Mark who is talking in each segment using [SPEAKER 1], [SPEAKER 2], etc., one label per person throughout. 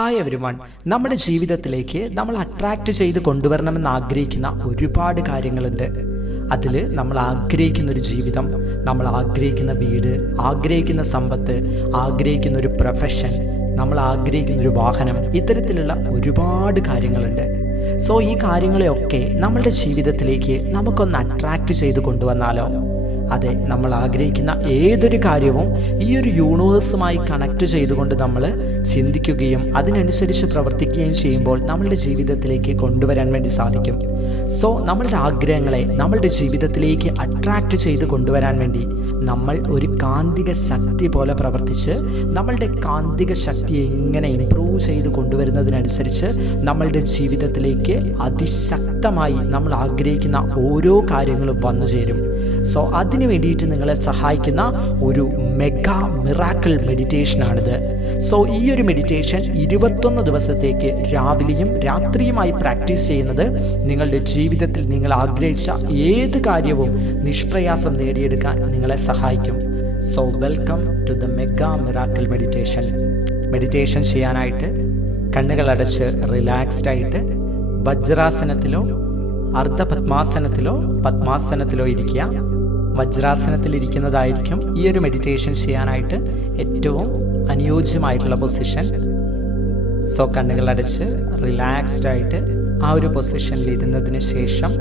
[SPEAKER 1] Hi every one നമ്മുടെ ജീവിതത്തിലേക്ക് നമ്മൾ അട്രാക്റ്റ് ചെയ്ത് കൊണ്ടുവരണമെന്ന് ആഗ്രഹിക്കുന്ന ഒരുപാട് കാര്യങ്ങളുണ്ട്. അതിൽ നമ്മൾ ആഗ്രഹിക്കുന്ന ഒരു ജീവിതം നമ്മൾ ആഗ്രഹിക്കുന്ന വീട് ആഗ്രഹിക്കുന്ന സമ്പത്ത് ആഗ്രഹിക്കുന്ന ഒരു പ്രൊഫഷൻ നമ്മൾ ആഗ്രഹിക്കുന്ന ഒരു വാഹനം ഇത്തരത്തിലുള്ള ഒരുപാട് കാര്യങ്ങളുണ്ട്. സോ ഈ കാര്യങ്ങളെയൊക്കെ നമ്മളുടെ ജീവിതത്തിലേക്ക് നമുക്കൊന്ന് അട്രാക്റ്റ് ചെയ്ത് കൊണ്ടുവന്നാലോ? അതെ നമ്മൾ ആഗ്രഹിക്കുന്ന ഏതൊരു കാര്യവും ഈ ഒരു യൂണിവേഴ്സുമായി കണക്ട് ചെയ്തുകൊണ്ട് നമ്മൾ ചിന്തിക്കുകയും അതിനനുസരിച്ച് പ്രവർത്തിക്കുകയും ചെയ്യുമ്പോൾ നമ്മളുടെ ജീവിതത്തിലേക്ക് കൊണ്ടുവരാൻ വേണ്ടി സാധിക്കും. സോ നമ്മളുടെ ആഗ്രഹങ്ങളെ നമ്മളുടെ ജീവിതത്തിലേക്ക് അട്രാക്റ്റ് ചെയ്ത് കൊണ്ടുവരാൻ വേണ്ടി നമ്മൾ ഒരു കാന്തിക ശക്തി പോലെ പ്രവർത്തിച്ച് നമ്മളുടെ കാന്തിക ശക്തിയെ എങ്ങനെ ഇംപ്രൂവ് ചെയ്ത് കൊണ്ടുവരുന്നതിനനുസരിച്ച് നമ്മളുടെ ജീവിതത്തിലേക്ക് അതിശക്തമായി നമ്മൾ ആഗ്രഹിക്കുന്ന ഓരോ കാര്യങ്ങളും വന്നു ചേരും. സോ അതിനു വേണ്ടിയിട്ട് നിങ്ങളെ സഹായിക്കുന്ന ഒരു മെഗാ മിറാക്കിൾ മെഡിറ്റേഷനാണിത്. സോ ഈ ഒരു മെഡിറ്റേഷൻ ഇരുപത്തൊന്ന് ദിവസത്തേക്ക് രാവിലെയും രാത്രിയുമായി പ്രാക്ടീസ് ചെയ്യുന്നത് നിങ്ങളുടെ ജീവിതത്തിൽ നിങ്ങൾ ആഗ്രഹിച്ച ഏത് കാര്യവും നിഷ്പ്രയാസം നേടിയെടുക്കാൻ നിങ്ങളെ സഹായിക്കും. So welcome to the mega miracle meditation meditation ചെയ്യാനായിട്ട് കണ്ണുകൾ അടച്ച് റിലാക്സ്ഡ് ആയിട്ട് വജ്രാസനത്തിലോ അർദ്ധ പത്മാസനത്തിലോ പത്മാസനത്തിലോ ഇരിക്കുക. വജ്രാസനത്തിൽ ഇരിക്കുന്നതായിരിക്കും ഈ ഒരു മെഡിറ്റേഷൻ ചെയ്യാനായിട്ട് ഏറ്റവും അനുയോജ്യമായിട്ടുള്ള പൊസിഷൻ സോ കണ്ണുകൾ അടച്ച് റിലാക്സ്ഡ് ആയിട്ട് ആ ഒരു പൊസിഷനിൽ ഇരുന്നതിന് ശേഷം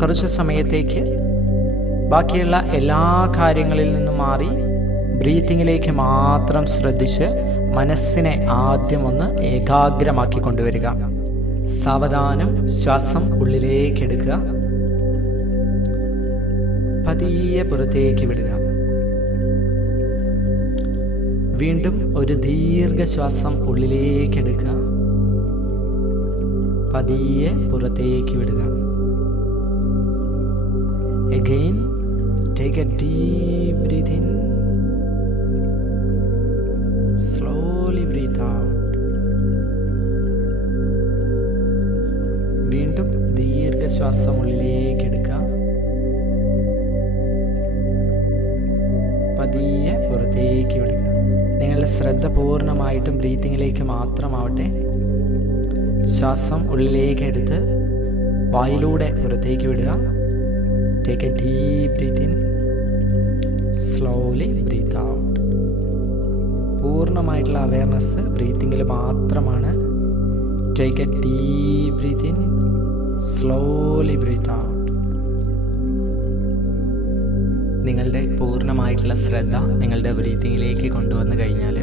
[SPEAKER 1] കുറച്ച് സമയത്തേക്ക് ബാക്കിയുള്ള എല്ലാ കാര്യങ്ങളിൽ നിന്നും മാറി ബ്രീത്തിങ്ങിലേക്ക് മാത്രം ശ്രദ്ധിച്ച് മനസ്സിനെ ആദ്യം ഒന്ന് ഏകാഗ്രമാക്കി കൊണ്ടുവരിക. സാവധാനം ശ്വാസം ഉള്ളിലേക്ക് എടുക്കുക. പതിയെ പുറത്തേക്ക് വിടുക. വീണ്ടും ഒരു ദീർഘശ്വാസം ഉള്ളിലേക്ക് എടുക്കുക. പതിയെ പുറത്തേക്ക് വിടുക. Again take a deep breath in slowly breath out വീണ്ടും ദീർഘശ്വാസം ഉള്ളിലേക്ക് എടുക്കുക. പതിയെ വിടുക. നിങ്ങളുടെ ശ്രദ്ധ പൂർണമായിട്ടും ബ്രീത്തിങ്ങിലേക്ക് മാത്രമാവട്ടെ. ശ്വാസം ഉള്ളിലേക്ക് എടുത്ത് വായിലൂടെ പുറത്തേക്ക് വിടുക. Take a deep breath slowly breath out പൂർണമായിട്ടുള്ള awareness ബ്രീത്തിങ്ങിൽ മാത്രമാണ്. Take a deep breath slowly breath out പൂർണമായിട്ടുള്ള ശ്രദ്ധ നിങ്ങളുടെ ബ്രീത്തിങ്ങിലേക്ക് കൊണ്ടുവന്നു കഴിഞ്ഞാൽ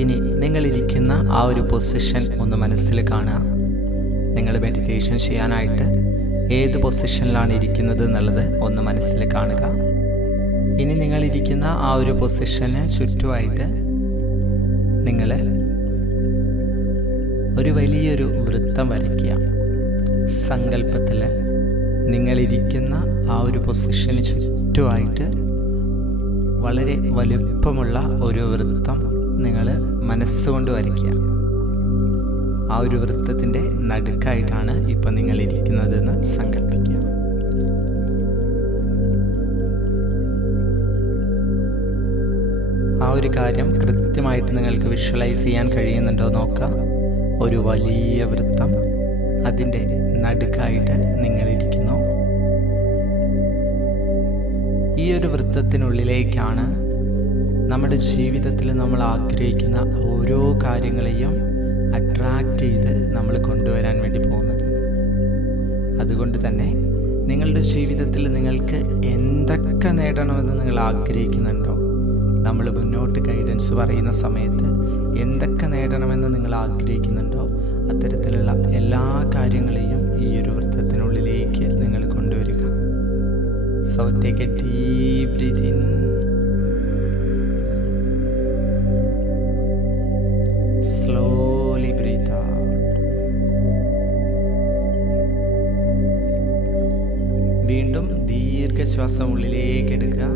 [SPEAKER 1] ഇനി നിങ്ങളിരിക്കുന്ന ആ ഒരു പൊസിഷൻ ഒന്ന് മനസ്സിൽ കാണുക. നിങ്ങൾ മെഡിറ്റേഷൻ ചെയ്യാനായിട്ട് ഏത് പൊസിഷനിലാണ് ഇരിക്കുന്നത് എന്നുള്ളത് ഒന്ന് മനസ്സിൽ കാണുക. ഇനി നിങ്ങളിരിക്കുന്ന ആ ഒരു പൊസിഷന് ചുറ്റുമായിട്ട് നിങ്ങൾ ഒരു വലിയൊരു വൃത്തം വരയ്ക്കുക. സങ്കല്പത്തിൽ നിങ്ങളിരിക്കുന്ന ആ ഒരു പൊസിഷന് ചുറ്റുമായിട്ട് വളരെ വലുപ്പമുള്ള ഒരു വൃത്തം നിങ്ങൾ മനസ്സുകൊണ്ട് വരയ്ക്കുക. ആ ഒരു വൃത്തത്തിന്റെ നടുക്കായിട്ടാണ് ഇപ്പം നിങ്ങൾ ഇരിക്കുന്നതെന്ന് സങ്കല്പിക്കുക. ആ ഒരു കാര്യം കൃത്യമായിട്ട് നിങ്ങൾക്ക് വിഷ്വലൈസ് ചെയ്യാൻ കഴിയുന്നുണ്ടോ നോക്കുക. ഒരു വലിയ വൃത്തം അതിന്റെ നടുക്കായിട്ട് നിങ്ങളിരിക്കുന്നു ഈ ഒരു വൃത്തത്തിനുള്ളിലേക്കാണ് നമ്മുടെ ജീവിതത്തിൽ നമ്മൾ ആഗ്രഹിക്കുന്ന ഓരോ കാര്യങ്ങളെയും അട്രാക്റ്റ് ചെയ്ത് നമ്മൾ കൊണ്ടുവരാൻ വേണ്ടി പോകുന്നത്. അതുകൊണ്ട് തന്നെ നിങ്ങളുടെ ജീവിതത്തിൽ നിങ്ങൾക്ക് എന്തൊക്കെ നേടണമെന്ന് നിങ്ങൾ ആഗ്രഹിക്കുന്നുണ്ടോ? നമ്മൾ മുന്നോട്ട് ഗൈഡൻസ് പറയുന്ന സമയത്ത് എന്തൊക്കെ നേടണമെന്ന് നിങ്ങൾ ആഗ്രഹിക്കുന്നുണ്ടോ? ദീർഘശ്വാസം ഉള്ളിലേക്ക് എടുക്കുക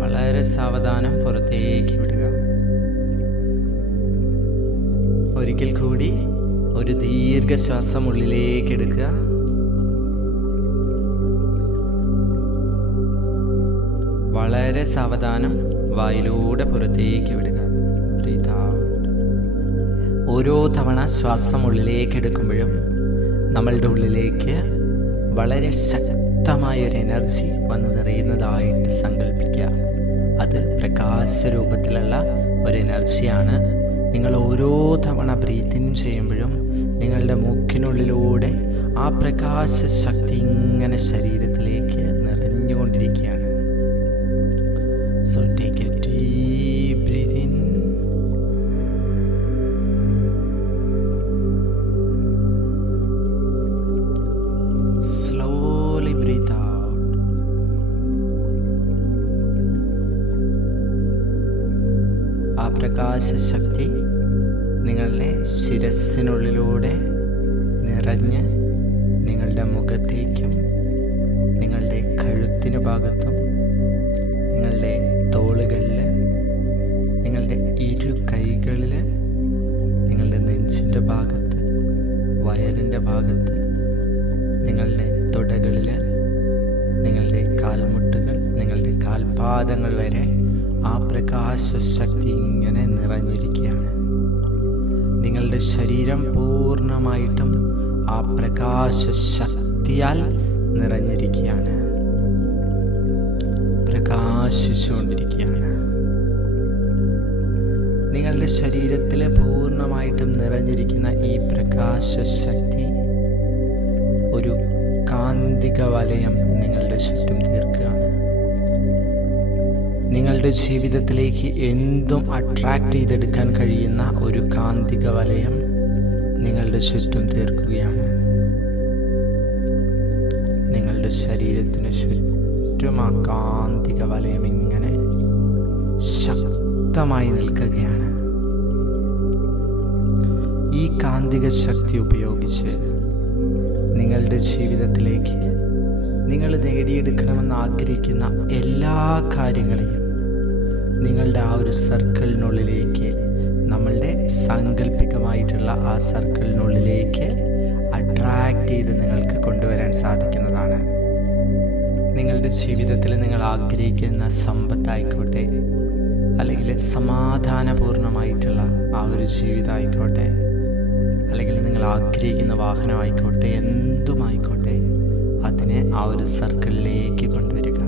[SPEAKER 1] വളരെ സാവധാനം പുറത്തേക്ക് വിടുക. ഒരിക്കൽ കൂടി ഒരു ദീർഘശ്വാസം ഉള്ളിലേക്ക് എടുക്കുക. വളരെ സാവധാനം വായിലൂടെ പുറത്തേക്ക് വിടുക. ഓരോ തവണ ശ്വാസം ഉള്ളിലേക്ക് എടുക്കുമ്പോഴും നമ്മളുടെ ഉള്ളിലേക്ക് വളരെ ശക്തമായ ഒരു എനർജി വന്ന് നിറയുന്നതായിട്ട് സങ്കല്പിക്കുക അത് പ്രകാശ രൂപത്തിലുള്ള ഒരു എനർജിയാണ്. നിങ്ങൾ ഓരോ തവണ ബ്രീത്തിങ് ചെയ്യുമ്പോഴും നിങ്ങളുടെ മൂക്കിനുള്ളിലൂടെ ആ പ്രകാശ ശക്തി ഇങ്ങനെ ശരീരത്തിലേക്ക് ആ പ്രകാശ ശക്തി നിങ്ങളുടെ ശിരസ്സിനുള്ളിലൂടെ നിറഞ്ഞ് നിങ്ങളുടെ മുഖത്തേക്കും നിങ്ങളുടെ കഴുത്തിന് ഭാഗത്തും നിങ്ങളുടെ തോളുകളിൽ നിങ്ങളുടെ ഇരു കൈകളിൽ നിങ്ങളുടെ നെഞ്ചിന്റെ ഭാഗത്ത് വയറിന്റെ ഭാഗത്ത് നിങ്ങളുടെ തുടകളിൽ നിങ്ങളുടെ കാൽമുട്ടുകൾ നിങ്ങളുടെ കാൽപാദങ്ങൾ വരെ ആ പ്രകാശ ശക്തി ഇങ്ങനെ നിറഞ്ഞിരിക്കുകയാണ്. നിങ്ങളുടെ ശരീരം പൂർണമായിട്ടും ആ പ്രകാശ ശക്തിയാൽ നിറഞ്ഞിരിക്കുകയാണ്. പ്രകാശിച്ചുകൊണ്ടിരിക്കുകയാണ്. നിങ്ങളുടെ ശരീരത്തിൽ പൂർണമായിട്ടും നിറഞ്ഞിരിക്കുന്ന ഈ പ്രകാശ ശക്തി ഒരു കാന്തിക വലയം നിങ്ങളുടെ ചുറ്റും തീർക്കുകയാണ്. നിങ്ങളുടെ ജീവിതത്തിലേക്ക് എന്തും അട്രാക്റ്റ് ചെയ്തെടുക്കാൻ കഴിയുന്ന ഒരു കാന്തിക വലയം നിങ്ങളുടെ ചുറ്റും തീർക്കുകയാണ്. നിങ്ങളുടെ ശരീരത്തിന് ചുറ്റും ആ കാന്തിക വലയം ഇങ്ങനെ ശക്തമായി നിൽക്കുകയാണ്. ഈ കാന്തിക ശക്തി ഉപയോഗിച്ച് നിങ്ങളുടെ ജീവിതത്തിലേക്ക് നിങ്ങൾ നേടിയെടുക്കണമെന്ന് ആഗ്രഹിക്കുന്ന എല്ലാ കാര്യങ്ങളെയും നിങ്ങളുടെ ആ ഒരു സർക്കിളിനുള്ളിലേക്ക് നമ്മളുടെ സാങ്കല്പികമായിട്ടുള്ള ആ സർക്കിളിനുള്ളിലേക്ക് അട്രാക്റ്റ് ചെയ്ത് നിങ്ങൾക്ക് കൊണ്ടുവരാൻ സാധിക്കുന്നതാണ്. നിങ്ങളുടെ ജീവിതത്തിൽ നിങ്ങൾ ആഗ്രഹിക്കുന്ന സമ്പത്തായിക്കോട്ടെ അല്ലെങ്കിൽ സമാധാനപൂർണമായിട്ടുള്ള ആ ഒരു ജീവിതമായിക്കോട്ടെ അല്ലെങ്കിൽ നിങ്ങൾ ആഗ്രഹിക്കുന്ന വാഹനമായിക്കോട്ടെ എന്തുമായിക്കോട്ടെ അതിനെ ആ ഒരു സർക്കിളിലേക്ക് കൊണ്ടുവരിക.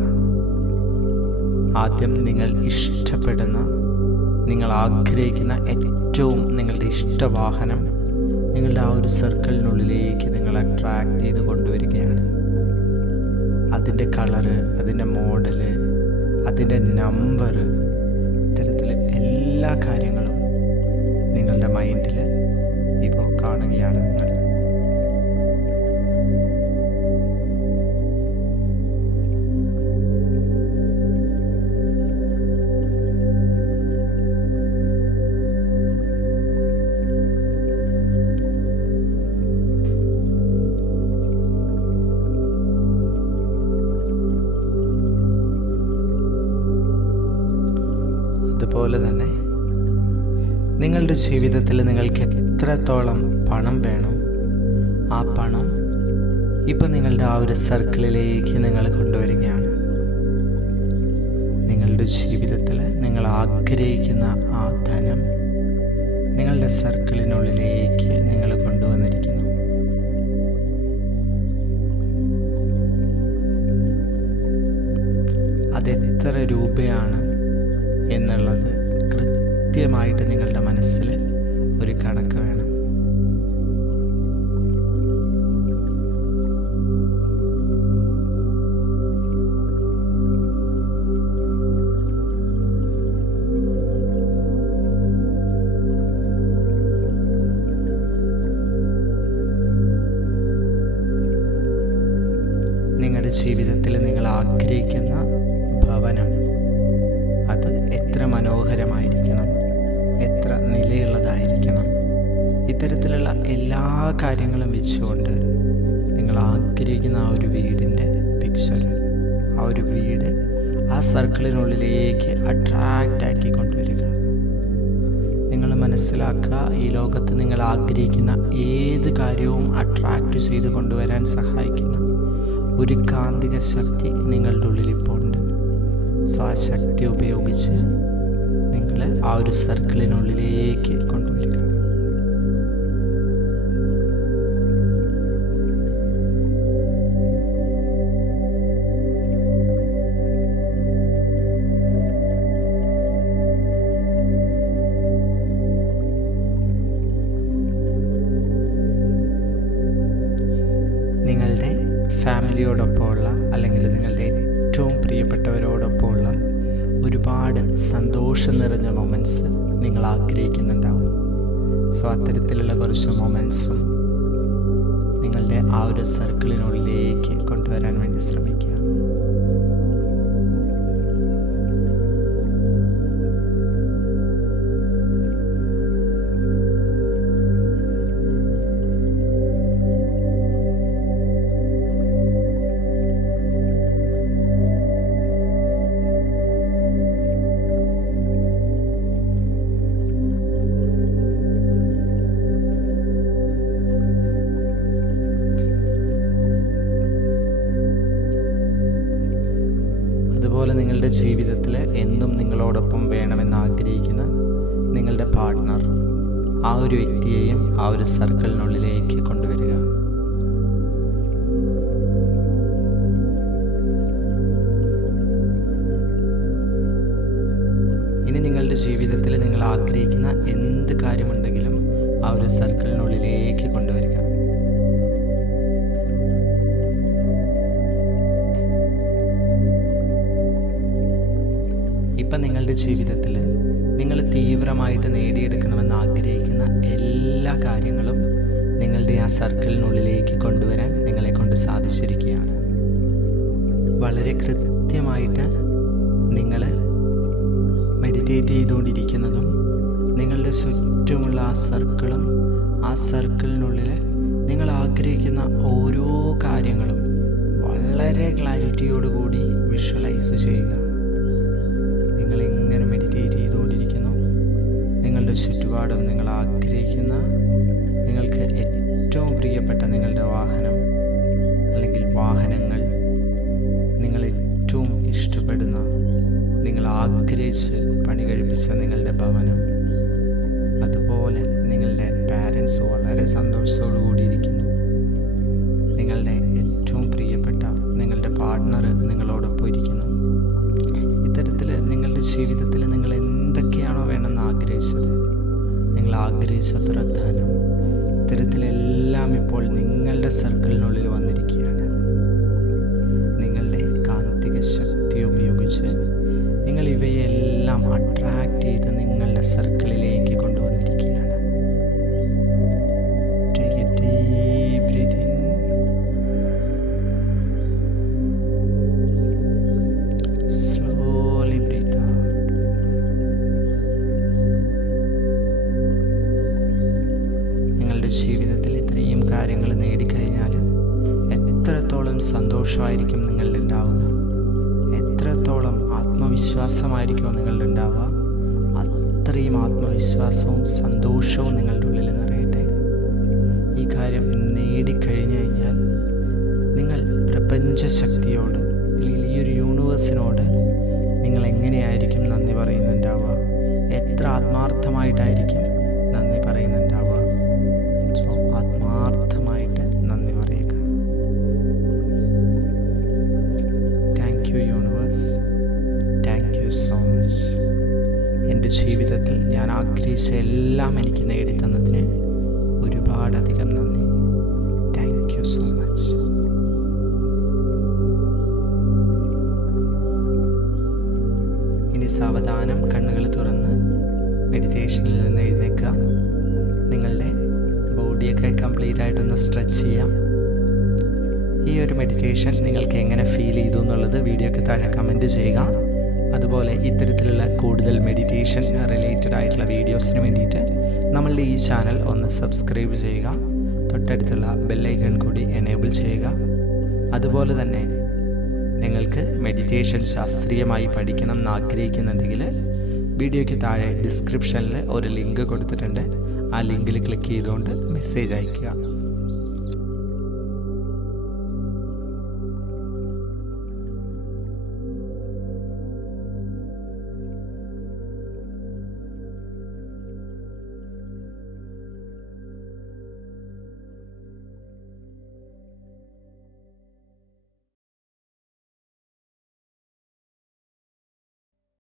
[SPEAKER 1] ആദ്യം നിങ്ങൾ ഇഷ്ടപ്പെടുന്ന നിങ്ങൾ ആഗ്രഹിക്കുന്ന ഏറ്റവും നിങ്ങളുടെ ഇഷ്ടവാഹനം നിങ്ങളുടെ ആ ഒരു സർക്കിളിനുള്ളിലേക്ക് നിങ്ങൾ അട്രാക്റ്റ് ചെയ്ത് കൊണ്ടുവരികയാണ്. അതിന്റെ കളറ് അതിന്റെ മോഡൽ അതിന്റെ നമ്പർ ഇത്തരത്തിൽ എല്ലാ കാര്യങ്ങളും നിങ്ങളുടെ മൈൻഡിൽ നിങ്ങളുടെ ജീവിതത്തിൽ നിങ്ങൾക്ക് എത്രത്തോളം പണം വേണോ ആ പണം ഇപ്പം നിങ്ങളുടെ ആ ഒരു സർക്കിളിലേക്ക് നിങ്ങൾ കൊണ്ടുവരികയാണ്. നിങ്ങളുടെ ജീവിതത്തിൽ നിങ്ങൾ ആഗ്രഹിക്കുന്ന ആ ധനം നിങ്ങളുടെ സർക്കിളിനുള്ളിലേക്ക് നിങ്ങൾ കൊണ്ടുവന്നിരിക്കുന്നു. അതെത്ര രൂപയാണ് എന്നുള്ളത് കൃത്യമായിട്ട് നിങ്ങളുടെ മനസ്സിൽ ഒരു കണക്ക് വേണം. ഇത്തരത്തിലുള്ള എല്ലാ കാര്യങ്ങളും വെച്ചുകൊണ്ട് നിങ്ങൾ ആഗ്രഹിക്കുന്ന ആ ഒരു വീടിന്റെ പിക്ചർ ആ ഒരു വീട് ആ സർക്കിളിനുള്ളിലേക്ക് അട്രാക്റ്റ് ആക്കി കൊണ്ടുവരിക. നിങ്ങൾ മനസ്സിലാക്കുക ഈ ലോകത്ത് നിങ്ങൾ ആഗ്രഹിക്കുന്ന ഏത് കാര്യവും അട്രാക്റ്റ് ചെയ്ത് കൊണ്ടുവരാൻ സഹായിക്കുന്ന ഒരു കാന്തിക ശക്തി നിങ്ങളുടെ ഉള്ളിൽ ഇപ്പോൾ ഉണ്ട് സോ ആ ശക്തി ഉപയോഗിച്ച് നിങ്ങൾ ആ ഒരു സർക്കിളിനുള്ളിലേക്ക് കൊണ്ടുവരിക ഒരുപാട് സന്തോഷം നിറഞ്ഞ മൊമെന്റ്സ് നിങ്ങൾ ആഗ്രഹിക്കുന്നുണ്ടാവും. സോ അത്തരത്തിലുള്ള കുറച്ച് മൊമെന്റ്സും നിങ്ങളുടെ ആ ഒരു സർക്കിളിനുള്ളിലേക്ക് കൊണ്ടുവരാൻ വേണ്ടി ശ്രമിക്കുക. നിങ്ങളുടെ ജീവിതത്തിൽ എന്നും നിങ്ങളോടൊപ്പം വേണമെന്ന് ആഗ്രഹിക്കുന്ന നിങ്ങളുടെ പാർട്ട്ണർ ആ ഒരു വ്യക്തിയെയും ആ ഒരു സർക്കിളിനുള്ളിലേക്ക് കൊണ്ടുവരിക. ഇനി നിങ്ങളുടെ ജീവിതത്തിൽ നിങ്ങൾ ആഗ്രഹിക്കുന്ന എന്ത് കാര്യമുണ്ടെങ്കിലും ആ ഒരു സർക്കിളിനുള്ളിലേക്ക് കൊണ്ടുവരിക. ജീവിതത്തിൽ നിങ്ങൾ തീവ്രമായിട്ട് നേടിയെടുക്കണമെന്ന് ആഗ്രഹിക്കുന്ന എല്ലാ കാര്യങ്ങളും നിങ്ങളുടെ ആ സർക്കിളിനുള്ളിലേക്ക് കൊണ്ടുവരാൻ നിങ്ങളെ കൊണ്ട് സാധിച്ചിരിക്കുകയാണ്. വളരെ കൃത്യമായിട്ട് നിങ്ങൾ മെഡിറ്റേറ്റ് ചെയ്തുകൊണ്ടിരിക്കുന്നതും നിങ്ങളുടെ ചുറ്റുമുള്ള ആ സർക്കിളും ആ സർക്കിളിനുള്ളിൽ നിങ്ങൾ ആഗ്രഹിക്കുന്ന ഓരോ കാര്യങ്ങളും വളരെ ക്ലാരിറ്റിയോടുകൂടി വിഷ്വലൈസ് ചെയ്യുക. നിങ്ങളുടെ ചുറ്റുപാടും നിങ്ങൾ ആഗ്രഹിക്കുന്ന നിങ്ങൾക്ക് ഏറ്റവും പ്രിയപ്പെട്ട നിങ്ങളുടെ വാഹനം അല്ലെങ്കിൽ വാഹനങ്ങൾ നിങ്ങൾ ഏറ്റവും ഇഷ്ടപ്പെടുന്ന നിങ്ങൾ ആഗ്രഹിച്ച് പണി കഴിപ്പിച്ച നിങ്ങളുടെ ഭവനം അതുപോലെ നിങ്ങളുടെ പാരൻസ് വളരെ സന്തോഷത്തോടു കൂടിയിരിക്കുന്നു സർക്കിളിനുള്ളിൽ വന്നിരിക്കുകയാണ് നിങ്ങളുടെ ജീവിതത്തിൽ ഇത്രയും കാര്യങ്ങൾ നേടിക്കഴിഞ്ഞാൽ എത്രത്തോളം സന്തോഷമായിരിക്കും നിങ്ങളിലുണ്ടാവുക എത്രത്തോളം ആത്മവിശ്വാസമായിരിക്കുമോ നിങ്ങളിലുണ്ടാവുക അത്രയും ആത്മവിശ്വാസവും സന്തോഷവും നിങ്ങളുടെ ഉള്ളിൽ നിറയട്ടെ. ഈ കാര്യം നേടിക്കഴിഞ്ഞു കഴിഞ്ഞാൽ നിങ്ങൾ പ്രപഞ്ചശക്തിയോട് അല്ലെങ്കിൽ ഈ ഒരു യൂണിവേഴ്സിനോട് നിങ്ങൾ എങ്ങനെയായിരിക്കും നന്ദി പറയുന്നുണ്ടാവുക? എത്ര ആത്മാർത്ഥമായിട്ടായിരിക്കും നിന്ന് എഴുന്നേക്കുക നിങ്ങളുടെ ബോഡിയൊക്കെ കംപ്ലീറ്റ് ആയിട്ടൊന്ന് സ്ട്രെച്ച് ചെയ്യാം. ഈ ഒരു മെഡിറ്റേഷൻ നിങ്ങൾക്ക് എങ്ങനെ ഫീൽ ചെയ്തു എന്നുള്ളത് വീഡിയോയ്ക്ക് താഴെ കമന്റ് ചെയ്യുക. അതുപോലെ ഇത്തരത്തിലുള്ള കൂടുതൽ മെഡിറ്റേഷൻ റിലേറ്റഡ് ആയിട്ടുള്ള വീഡിയോസിന് വേണ്ടിയിട്ട് നമ്മളുടെ ഈ ചാനൽ ഒന്ന് സബ്സ്ക്രൈബ് ചെയ്യുക. തൊട്ടടുത്തുള്ള ബെല്ലൈക്കൺ കൂടി എനേബിൾ ചെയ്യുക. അതുപോലെ തന്നെ നിങ്ങൾക്ക് മെഡിറ്റേഷൻ ശാസ്ത്രീയമായി പഠിക്കണം എന്ന് ആഗ്രഹിക്കുന്നുണ്ടെങ്കിൽ വീഡിയോയ്ക്ക് താഴെ ഡിസ്ക്രിപ്ഷനിൽ ഒരു ലിങ്ക് കൊടുത്തിട്ടുണ്ട്. ആ ലിങ്കിൽ ക്ലിക്ക് ചെയ്തുകൊണ്ട് മെസ്സേജ് അയയ്ക്കുക.